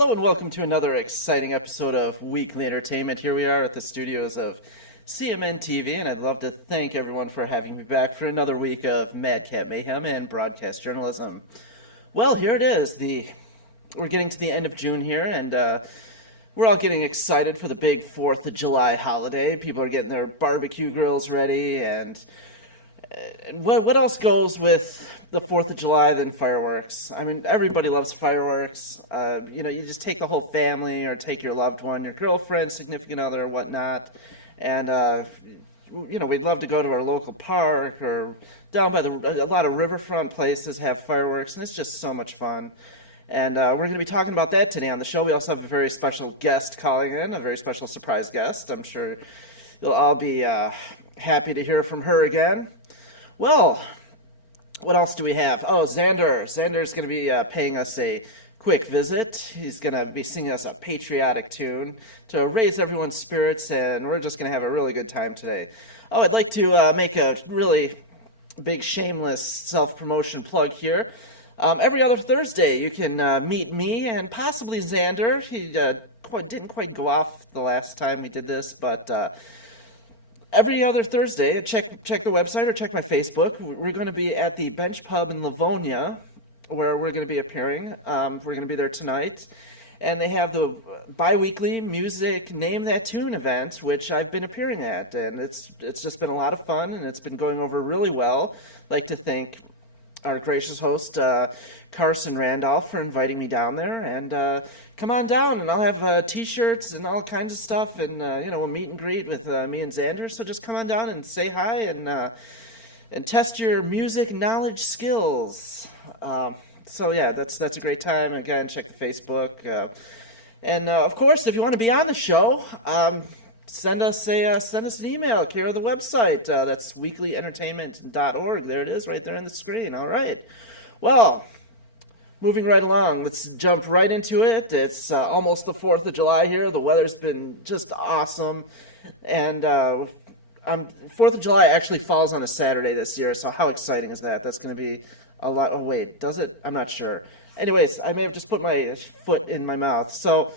Hello and welcome to another exciting episode of Weekly Entertainment. Here we are at the studios of CMN TV, and I'd love to thank everyone for having me back for another week of Madcap Mayhem and broadcast journalism. Well, here it is. We're getting to the end of June here, and we're all getting excited for the big 4th of July holiday. People are getting their barbecue grills ready, and what else goes with the 4th of July than fireworks? I mean, everybody loves fireworks. You just take the whole family or take your loved one, your girlfriend, significant other, whatnot, and we'd love to go to our local park or down by a lot of riverfront places have fireworks, and it's just so much fun. And we're going to be talking about that today on the show. We also have a very special guest calling in, a very special surprise guest. I'm sure you'll all be happy to hear from her again. Well, what else do we have? Oh, Xander. Xander's going to be paying us a quick visit. He's going to be singing us a patriotic tune to raise everyone's spirits, and we're just going to have a really good time today. Oh, I'd like to make a really big shameless self-promotion plug here. Every other Thursday, you can meet me and possibly Xander. He didn't quite go off the last time we did this, but every other Thursday, check the website or check my Facebook. We're going to be at the Bench Pub in Livonia, where we're going to be appearing. We're going to be there tonight. And they have the bi-weekly music Name That Tune event, which I've been appearing at. And it's just been a lot of fun, and it's been going over really well. I'd like to thank our gracious host, Carson Randolph, for inviting me down there. And come on down, and I'll have T-shirts and all kinds of stuff, and we'll meet and greet with me and Xander. So just come on down and say hi and test your music knowledge skills. So yeah, that's a great time. Again, check the Facebook, and of course, if you want to be on the show, send us an email, care of the website. That's weeklyentertainment.org. There it is, right there on the screen. All right. Well, moving right along, let's jump right into it. It's almost the 4th of July here. The weather's been just awesome, and 4th of July actually falls on a Saturday this year. So how exciting is that? That's going to be a lot. Oh wait, does it? I'm not sure. Anyways, I may have just put my foot in my mouth. So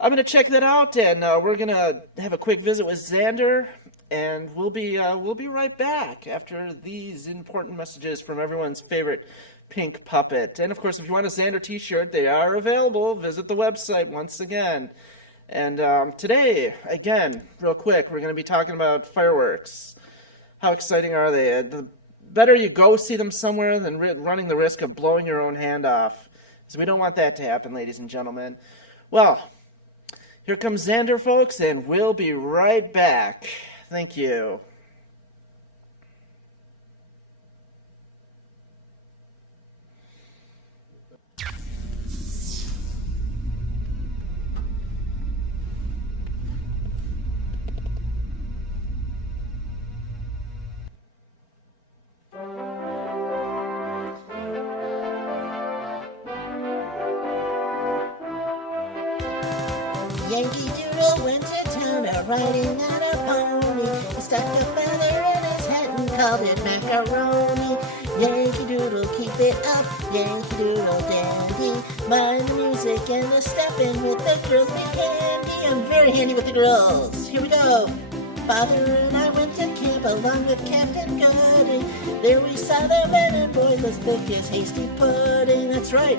I'm going to check that out, and we're going to have a quick visit with Xander, and we'll be right back after these important messages from everyone's favorite pink puppet. And of course, if you want a Xander t-shirt, they are available. Visit the website once again. And today, again, real quick, we're going to be talking about fireworks. How exciting are they? The better you go see them somewhere than running the risk of blowing your own hand off. So we don't want that to happen, ladies and gentlemen. Well, here comes Xander, folks, and we'll be right back. Thank you. Yankee Doodle went to town riding on a pony. He stuck a feather in his hat and called it macaroni. Yankee Doodle, keep it up, Yankee Doodle dandy. Mind the music and the stepping with the girls be handy. I'm very handy with the girls. Here we go. Father and I went to camp along with Captain Gooding. There we saw the men and boys as thick as hasty pudding. That's right.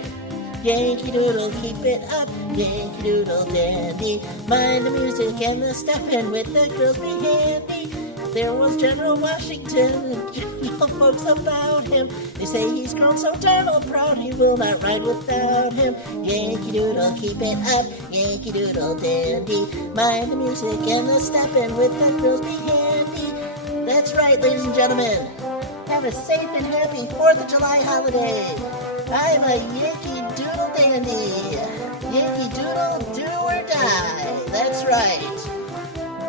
Yankee Doodle, keep it up, Yankee Doodle dandy. Mind the music and the steppin' with the girls be handy. There was General Washington and general folks about him. They say he's grown so darnel proud he will not ride without him. Yankee Doodle, keep it up, Yankee Doodle dandy. Mind the music and the steppin' with the girls be handy. That's right, ladies and gentlemen. Have a safe and happy 4th of July holiday. I'm a Yankee Doodle dandy. Yankee Doodle, do or die. That's right.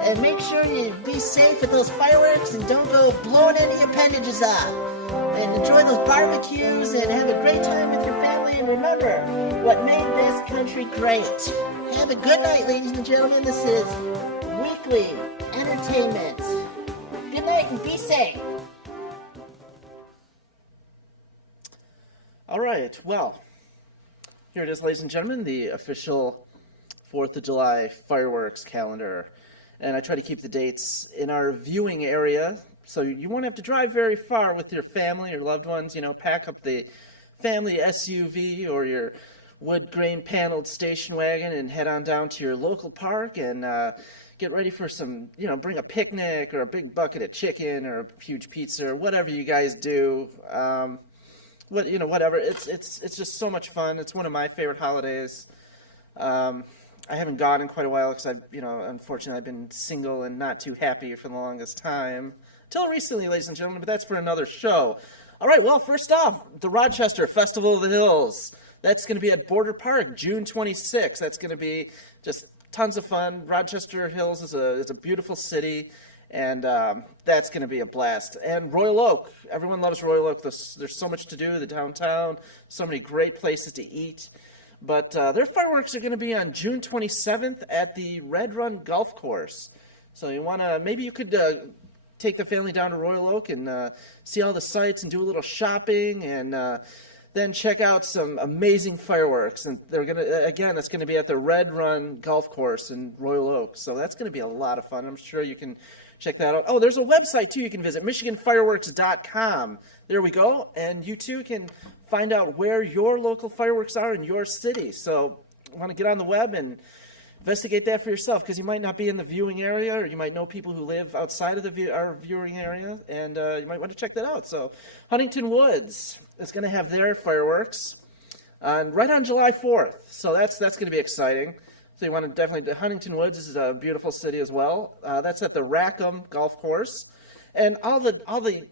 And make sure you be safe with those fireworks and don't go blowing any appendages off. And enjoy those barbecues and have a great time with your family. And remember what made this country great. Have a good night, ladies and gentlemen. This is Weekly Entertainment. Good night and be safe. All right, well, Here it is, ladies and gentlemen, the official 4th of July fireworks calendar. And I try to keep the dates in our viewing area, so you won't have to drive very far with your family or loved ones. You know, pack up the family SUV or your wood grain paneled station wagon and head on down to your local park and get ready for some, bring a picnic or a big bucket of chicken or a huge pizza or whatever you guys do. Whatever. It's just so much fun. It's one of my favorite holidays. I haven't gone in quite a while because unfortunately I've been single and not too happy for the longest time. Till recently, ladies and gentlemen, but that's for another show. All right, well, first off, the Rochester Festival of the Hills. That's going to be at Border Park, June 26th. That's going to be just tons of fun. Rochester Hills is a beautiful city. And that's going to be a blast. And Royal Oak, everyone loves Royal Oak. There's so much to do, the downtown, so many great places to eat. But their fireworks are going to be on June 27th at the Red Run Golf Course. So maybe you could take the family down to Royal Oak and see all the sights and do a little shopping and then check out some amazing fireworks. And that's going to be at the Red Run Golf Course in Royal Oak. So that's going to be a lot of fun. I'm sure you can check that out. Oh, there's a website, too, you can visit, MichiganFireworks.com. There we go. And you, too, can find out where your local fireworks are in your city. So you want to get on the web and investigate that for yourself, because you might not be in the viewing area, or you might know people who live outside of our viewing area, and you might want to check that out. So Huntington Woods is going to have their fireworks right on July 4th. So that's going to be exciting. So you want to definitely, Huntington Woods is a beautiful city as well. That's at the Rackham Golf Course. And all the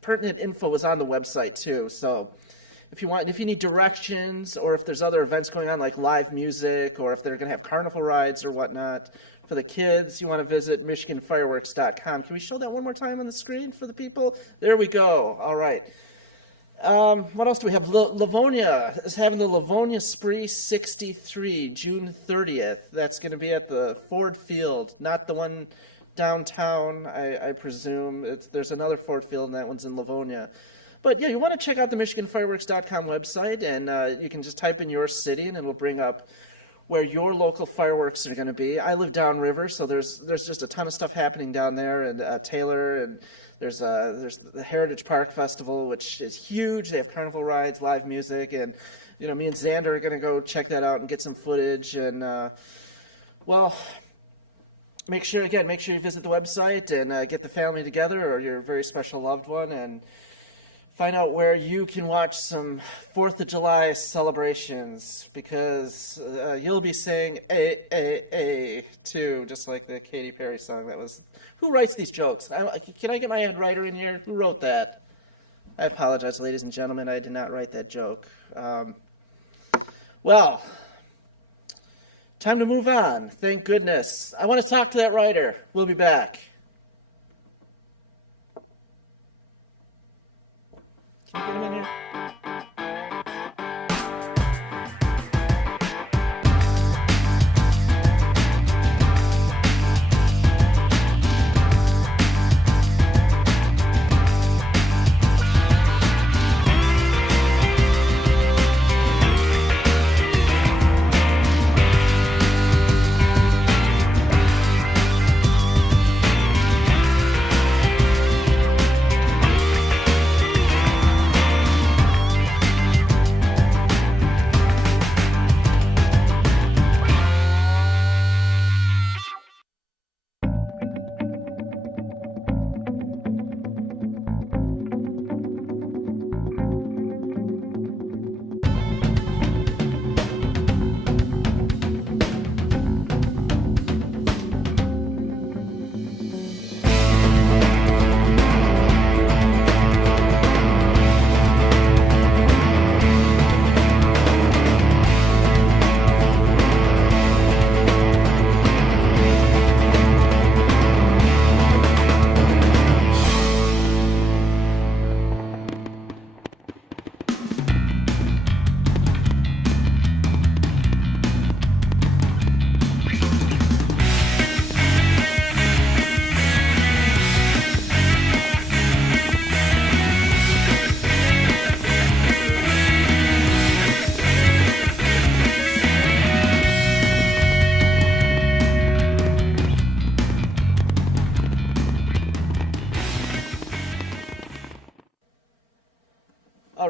pertinent info is on the website too. So if you need directions, or if there's other events going on like live music, or if they're going to have carnival rides or whatnot for the kids, you want to visit MichiganFireworks.com. Can we show that one more time on the screen for the people? There we go. All right. What else do we have? Livonia is having the Livonia Spree 63, June 30th. That's going to be at the Ford Field, not the one downtown, I presume. There's another Ford Field, and that one's in Livonia. But, yeah, you want to check out the MichiganFireworks.com website, and you can just type in your city, and it'll bring up where your local fireworks are going to be. I live downriver, so there's just a ton of stuff happening down there, and Taylor, and there's the Heritage Park Festival, which is huge. They have carnival rides, live music, and me and Xander are going to go check that out and get some footage. And make sure you visit the website and get the family together or your very special loved one and find out where you can watch some 4th of July celebrations, because you'll be saying A, too, just like the Katy Perry song. Who writes these jokes? Can I get my head writer in here? Who wrote that? I apologize, ladies and gentlemen. I did not write that joke. Time to move on. Thank goodness. I want to talk to that writer. We'll be back. Can you get him in here?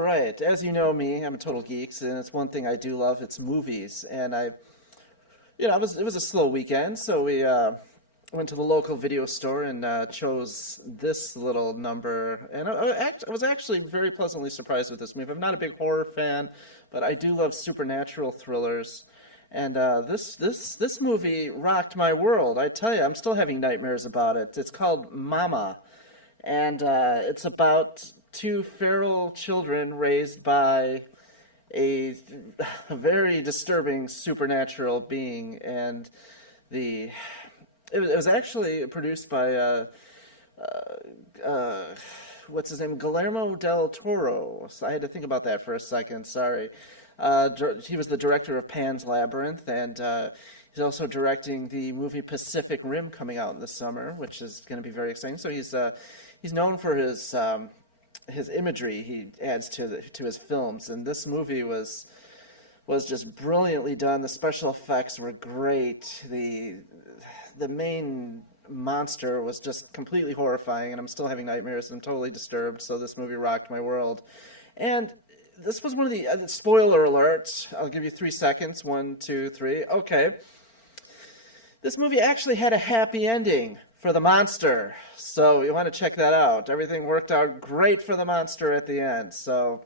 right. As you know me, I'm a total geeks, and it's one thing I do love. It's movies, and it was a slow weekend, so we went to the local video store and chose this little number. And I was actually very pleasantly surprised with this movie. I'm not a big horror fan, but I do love supernatural thrillers. And this movie rocked my world. I tell you, I'm still having nightmares about it. It's called Mama, and it's about two feral children raised by a very disturbing supernatural being, and it was actually produced by what's his name, Guillermo del Toro. So I had to think about that for a second. Sorry. He was the director of Pan's Labyrinth, and he's also directing the movie Pacific Rim coming out in the summer, which is going to be very exciting. So he's known for his imagery he adds to his films, and this movie was just brilliantly done. The special effects were great. The main monster was just completely horrifying, and I'm still having nightmares. I'm totally disturbed. So this movie rocked my world, and this was one of the spoiler alert. I'll give you 3 seconds. 1, 2, 3. Okay. This movie actually had a happy ending for the monster, so you want to check that out. Everything worked out great for the monster at the end, so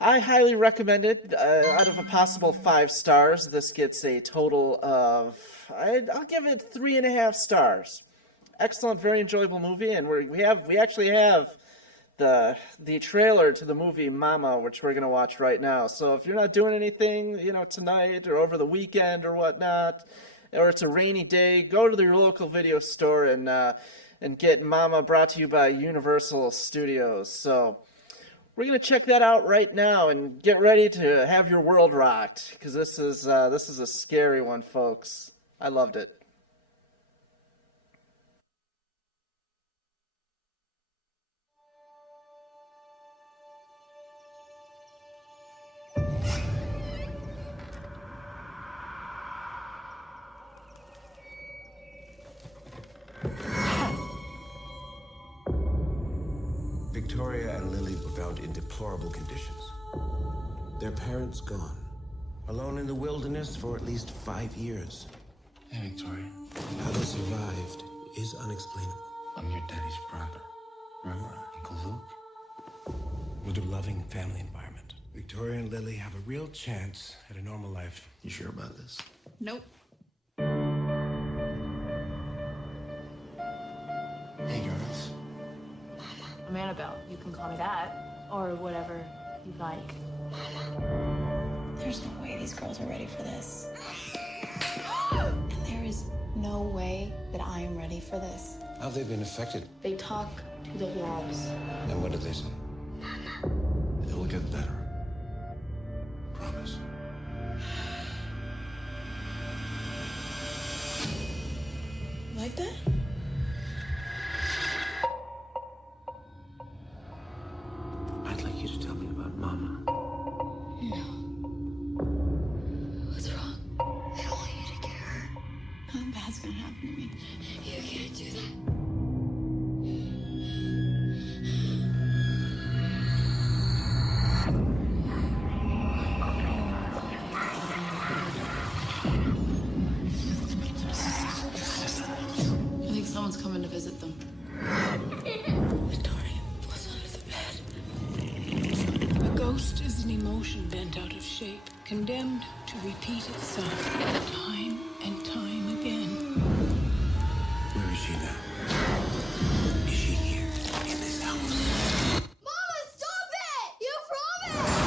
I highly recommend it. Out of a possible 5 stars, this gets a total of, I'll give it 3.5 stars. Excellent, very enjoyable movie, and we actually have the trailer to the movie Mama, which we're going to watch right now. So if you're not doing anything, tonight or over the weekend or whatnot, or it's a rainy day, go to your local video store and get Mama, brought to you by Universal Studios. So we're going to check that out right now and get ready to have your world rocked, because this is a scary one, folks. I loved it. Victoria and Lily were found in deplorable conditions. Their parents gone. Alone in the wilderness for at least 5 years. Hey, Victoria. How they survived is unexplainable. I'm your daddy's brother. Remember Uncle Luke? With a loving family environment, Victoria and Lily have a real chance at a normal life. You sure about this? Nope. Hey, girls. I'm Annabelle. You can call me that. Or whatever you like. There's no way these girls are ready for this. And there is no way that I am ready for this. How have they been affected? They talk to the walls. And what did they say? It'll get better. Promise. Like that? I'd like you to tell me about Mama. No. What's wrong? I don't want you to get hurt. Nothing bad's gonna happen to me. You can't do that. I think someone's coming to visit them. Victoria, what's under the bed? A ghost is an emotion bent out of shape, condemned to repeat itself time and time again. Where is she now? Is she here in this house? Mama, stop it! You promised!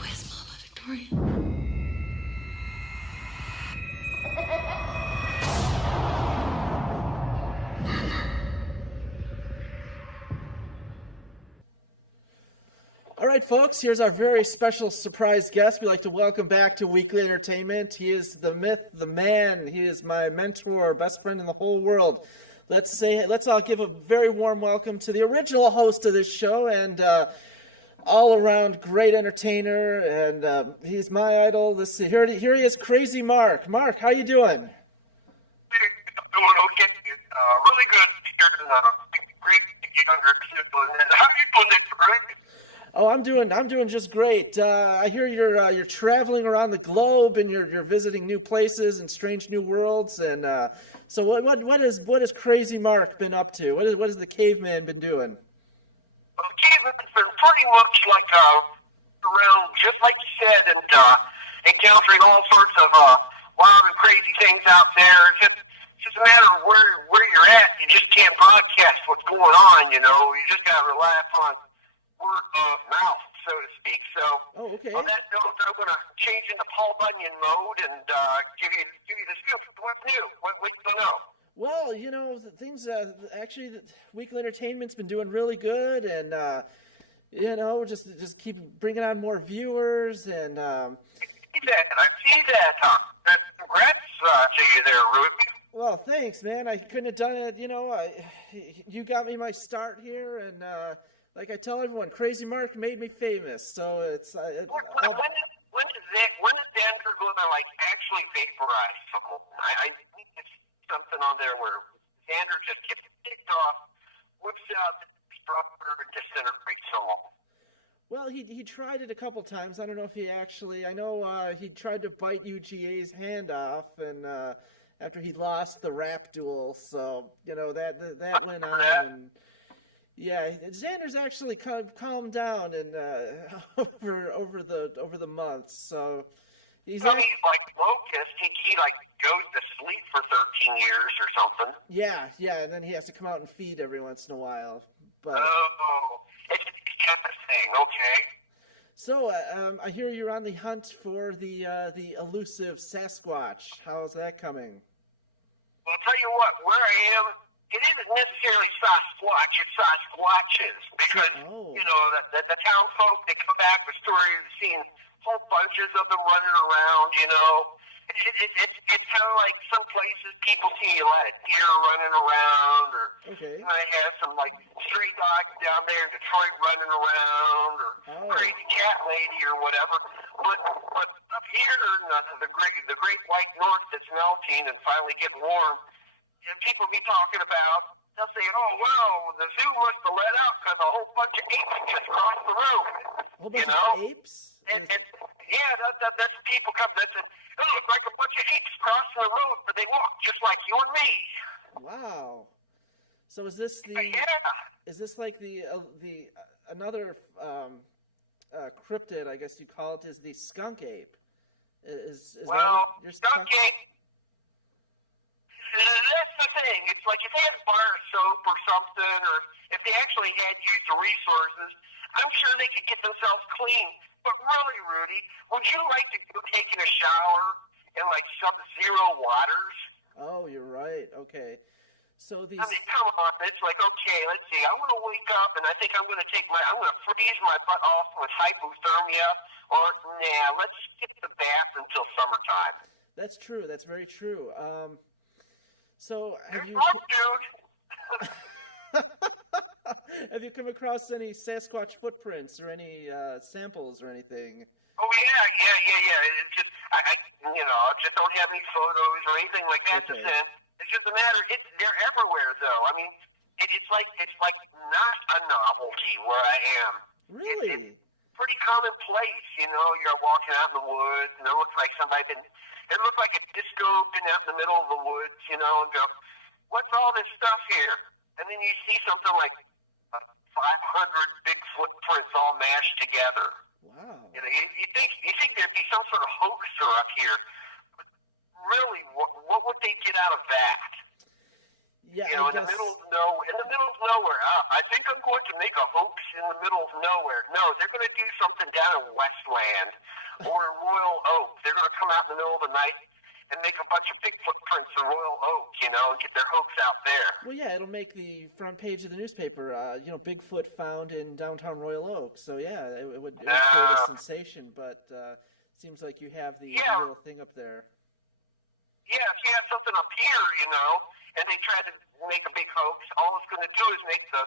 Where's Mama, Victoria? All right, folks, here's our very special surprise guest. We'd like to welcome back to Weekly Entertainment. He is the myth, the man. He is my mentor, best friend in the whole world. Let's all give a very warm welcome to the original host of this show and all-around great entertainer. And he's my idol. Here he is, Crazy Mark. Mark, how you doing? Really good here, and great to get younger too. And how are you doing, Nick? Right? Oh, I'm doing just great. I hear you're traveling around the globe and you're visiting new places and strange new worlds. And so what has Crazy Mark been up to? What has the caveman been doing? Well, Caveman's been pretty much like around, just like you said, and encountering all sorts of wild and crazy things out there. It's just a matter of where you're at. You just can't broadcast what's going on. You know, you just gotta rely upon word of mouth, so to speak. So, Oh, okay. on that note, I'm going to change into Paul Bunyan mode and give you the scoop. What's new? What do you know? Well, things actually, Weekly Entertainment's been doing really good, and just keep bringing on more viewers, and I see that. Congrats to you there, Ruby. well, thanks, man. I couldn't have done it. You got me my start here, and like I tell everyone, Crazy Mark made me famous. So it's. When is Denver going to actually vaporize someone? I think it's something on there where Xander just gets kicked off, whips out his brother, and disintegrates someone. Well, he tried it a couple times. I don't know if he actually. I know he tried to bite UGA's hand off, and after he lost the rap duel, so that went on. And, yeah, Xander's actually kind of calmed down and over the months. So he's like Locust. He goes to sleep for 13 years or something. Yeah, and then he has to come out and feed every once in a while. But it's just a thing, okay. So I hear you're on the hunt for the elusive Sasquatch. How's that coming? Well, I'll tell you what, where I am, it isn't necessarily Sasquatch, it's Sasquatches. Because, the town folk, they come back with stories of seeing whole bunches of them running around, It's kind of like some places people see a lot of deer running around, or I have some, stray dogs down there in Detroit running around, or crazy cat lady or whatever. But up here in the great white north that's melting and finally getting warm, people be talking about, they'll say, oh, well, the zoo must have let out because a whole bunch of apes just crossed the road. A whole bunch of apes? That's people come. It looks like a bunch of apes crossing the road, but they walk just like you and me. Wow. So is this Is this like the another cryptid? I guess you call it is the skunk ape. Is that what you're skunk ape. That's the thing. It's like if they had a bar of soap or something, or if they actually had used the resources, I'm sure they could get themselves clean. But really, Rudy, would you like to go taking a shower in sub-zero waters? Oh, you're right. Okay. So these. I mean, come on. It's like, okay, let's see. I want to wake up and I think I'm going to freeze my butt off with hypothermia, or let's skip the bath until summertime. That's true. That's very true. So have you? Dude. Have you come across any Sasquatch footprints or any samples or anything? Oh yeah. It's just I just don't have any photos or anything like that to send. It's just a matter. They're everywhere though. I mean, it's like not a novelty where I am. Really? It's pretty commonplace. You're walking out in the woods and it looks like it looked like a disco been out in the middle of the woods, and go, what's all this stuff here? And then you see something like 500 big footprints all mashed together. Wow. You think there'd be some sort of hoaxer up here, but really, what would they get out of that? Yeah, in the middle of nowhere. I think I'm going to make a hoax in the middle of nowhere. No, they're going to do something down in Westland or in Royal Oak. They're going to come out in the middle of the night and make a bunch of big footprints in Royal Oak, and get their hoax out there. Well, yeah, it'll make the front page of the newspaper. Bigfoot found in downtown Royal Oak. So yeah, it would create a sensation. But seems like you have the real thing up there. Yeah, if you have something up here, and they try to make a big hoax, all it's going to do is make the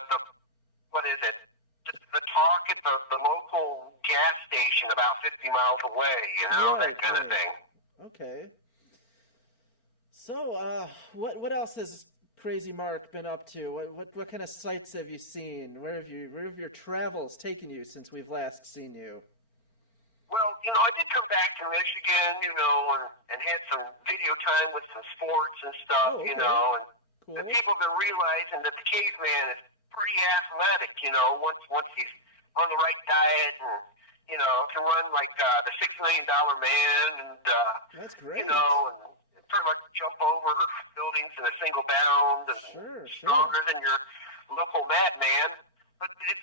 what is it? The talk at the local gas station about 50 miles away, that kind of thing. Okay. So, what else has crazy Mark been up to? What kind of sights have you seen? Where have your travels taken you since we've last seen you? Well, I did come back to Michigan, and had some video time with some sports and stuff, Oh, okay. and Cool. the people have been realizing that the caveman is pretty athletic, once he's on the right diet and, can run like the $6 Million Man and, That's great. and pretty much jump over buildings in a single bound and Sure. stronger than your local madman. But it's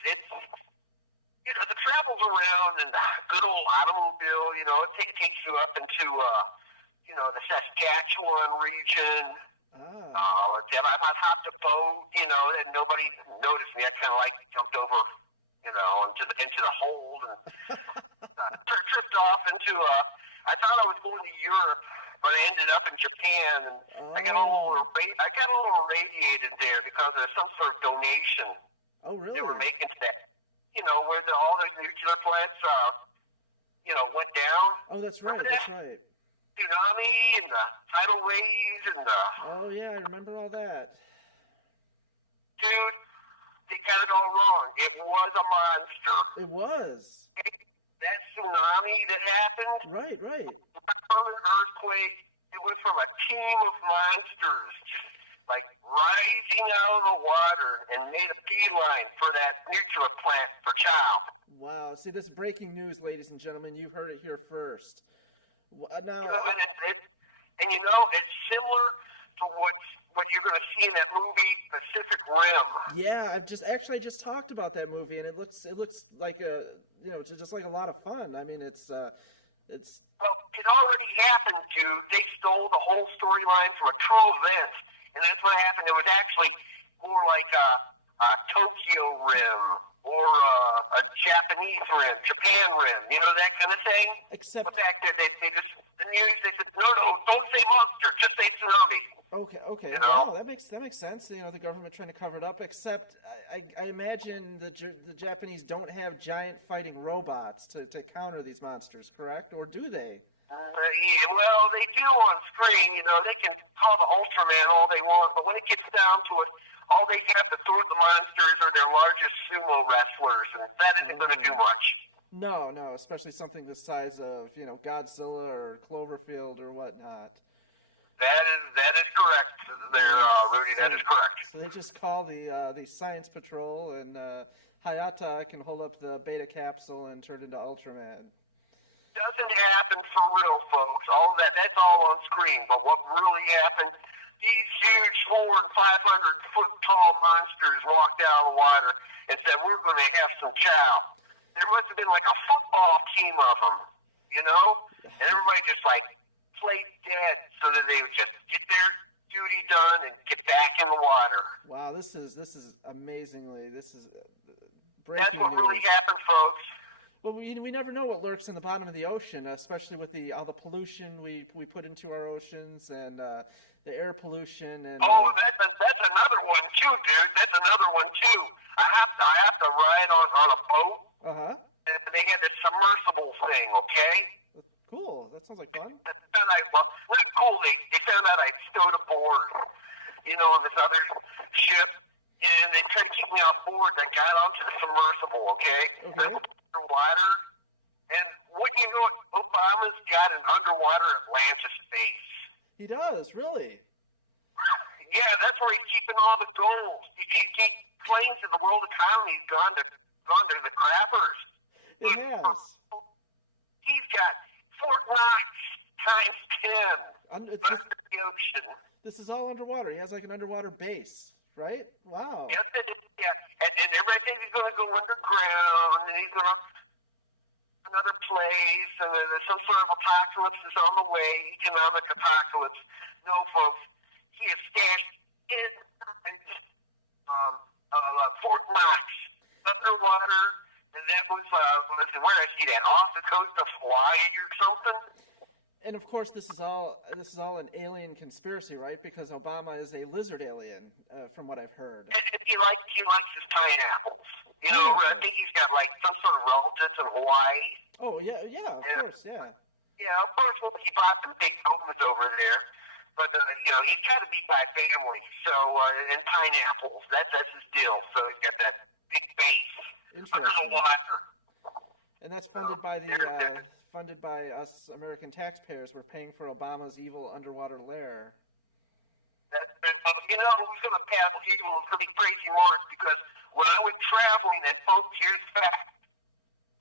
the travels around and the good old automobile, it takes you up into, the Saskatchewan region. I hopped a boat, and nobody noticed me. I kind of jumped over, into the hold and tripped off into I thought I was going to Europe, but I ended up in Japan, and I got a little irradiated there because of some sort of donation Oh, really? they were making to that, where all those nuclear plants, went down. Oh, that's right. That's right. Tsunami and the tidal waves and the... Oh, yeah, I remember all that. Dude, they got it all wrong. It was a monster. It was. That tsunami that happened, Right. from an earthquake, it was from a team of monsters just rising out of the water and made a beeline for that nuclear plant for Chow. Wow. See, this is breaking news, ladies and gentlemen. You heard it here first. Now, It's similar to what you're going to see in that movie Pacific Rim. yeah, I just talked about that movie, and it looks like just like a lot of fun. I mean, it's. Well, it already happened, dude. They stole the whole storyline from a true event, and that's what happened. It was actually more like a Tokyo Rim or a Japanese Rim, Japan Rim, that kind of thing. Except, but back there, they just the news. They said, no, don't say monster, just say tsunami. okay. Wow, that makes sense. The government trying to cover it up. Except, I imagine the Japanese don't have giant fighting robots to counter these monsters, correct? Or do they? Yeah, well, they do on screen. They can call the Ultraman all they want, but when it gets down to it, all they have to throw at the monsters are their largest sumo wrestlers, and that isn't going to do much. No, especially something the size of, Godzilla or Cloverfield or whatnot. That is correct there, Rudy. That is correct. So they just call the Science Patrol, and Hayata can hold up the Beta capsule and turn into Ultraman. Doesn't happen for real, folks. All that's all on screen. But what really happened, these huge 400 and 500 foot tall monsters walked out of the water and said, we're going to have some chow. There must have been like a football team of them, and everybody just played dead so that they would just get their duty done and get back in the water. Wow, this is breaking That's what news. really happened, folks. Well, we never know what lurks in the bottom of the ocean, especially with all the pollution we put into our oceans and the air pollution and. That's another one too, dude. That's another one too. I have to ride on a boat. And they had this submersible thing. Okay. Cool. That sounds like fun. Not cool. They found out I stowed aboard, on this other ship, and they tried to keep me on board. And I got onto the submersible. Okay. Underwater, and what Obama's got an underwater Atlantis base. He does, really. Yeah, that's where he's keeping all the gold. He claims that the world economy's gone to the crappers. It has. He's got Fort Knox times 10 under the ocean. This is all underwater. He has like an underwater base, right? Wow. Yes, it is. Yeah. And everybody thinks he's going to go underground, and he's going to another place, and there's some sort of apocalypse is on the way, economic apocalypse. No, folks, he is stashed in Fort Knox, underwater, and that was where I see that, off the coast of Hawaii or something. And of course, this is all an alien conspiracy, right? Because Obama is a lizard alien, from what I've heard. And he likes his pineapples. I think he's got some sort of relatives in Hawaii. Oh yeah, of course, yeah. Yeah, of course. Well, he bought some big homes over there. But he's got to be by family. So and pineapples, that's his deal. So he's got that big base under the water. And that's funded by funded by us American taxpayers. We're paying for Obama's evil underwater lair. Who's going to pass evil is going to be crazy Mark, because when I was traveling, and folks, here's fact,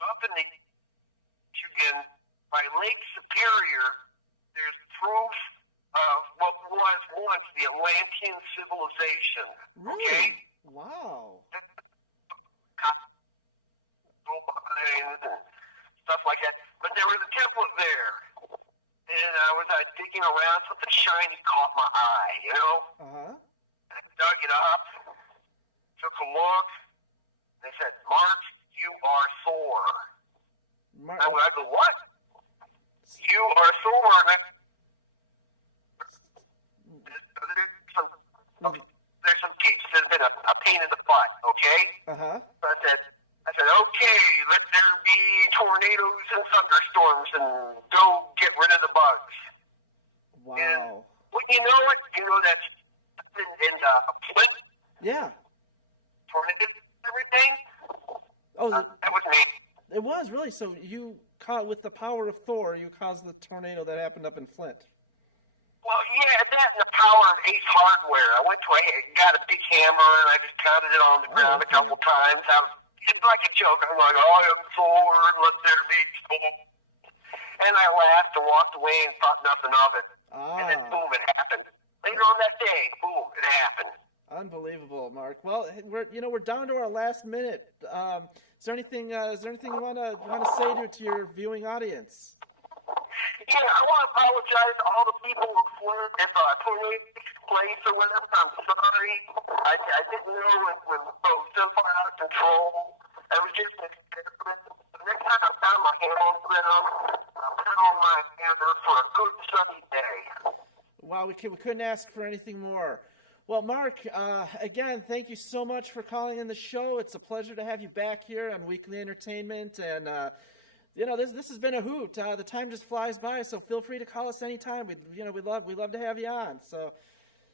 up in the Michigan by Lake Superior, there's proof of what was once the Atlantean civilization. Really? Okay? Wow. Stuff like that. But there was a template there. And I was digging around, something shiny caught my eye, Uh-huh. I dug it up, took a look. They said, Mark, you are Thor. I go, what? You are Thor. There's some peeps that have been a pain in the butt, okay? Uh-huh. So I said, okay, let there be tornadoes and thunderstorms and go get rid of the bugs. Wow. And, well, you know what? That's in Flint. Yeah. Tornadoes and everything. Oh, that was me. It was, really? So you caught, with the power of Thor, you caused the tornado that happened up in Flint. Well, yeah, that and the power of Ace Hardware. I got a big hammer, and I just pounded it on the ground a couple times. It's like a joke. I'm like, I am Thor, let there be Thor. And I laughed and walked away and thought nothing of it. And then, boom, it happened. Later on that day, boom, it happened. Unbelievable, Mark. Well, we're down to our last minute. Is there anything you want to say to your viewing audience? Yeah, I want to apologize to all the people who Flint, if I put in place or whatever. I'm sorry. I didn't know when both so far out of control. I was just the next time I found my hammer on them, I'll put on my hammer for a good sunny day. Wow, we couldn't ask for anything more. Well, Mark, again, thank you so much for calling in the show. It's a pleasure to have you back here on Weekly Entertainment, and this has been a hoot. The time just flies by, so feel free to call us anytime. We'd love to have you on. So.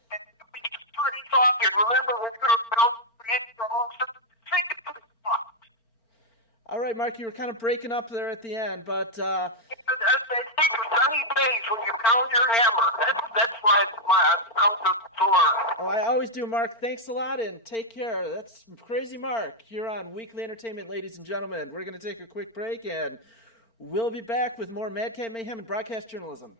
Pretty talking. Remember, we're going to bounce. All right, Mark, you were kind of breaking up there at the end, but. Sunny days when you pound your hammer. That's why I'm to learn. Oh, I always do, Mark. Thanks a lot, and take care. That's Crazy Mark here on Weekly Entertainment, ladies and gentlemen. We're going to take a quick break, and we'll be back with more Madcap Mayhem and broadcast journalism.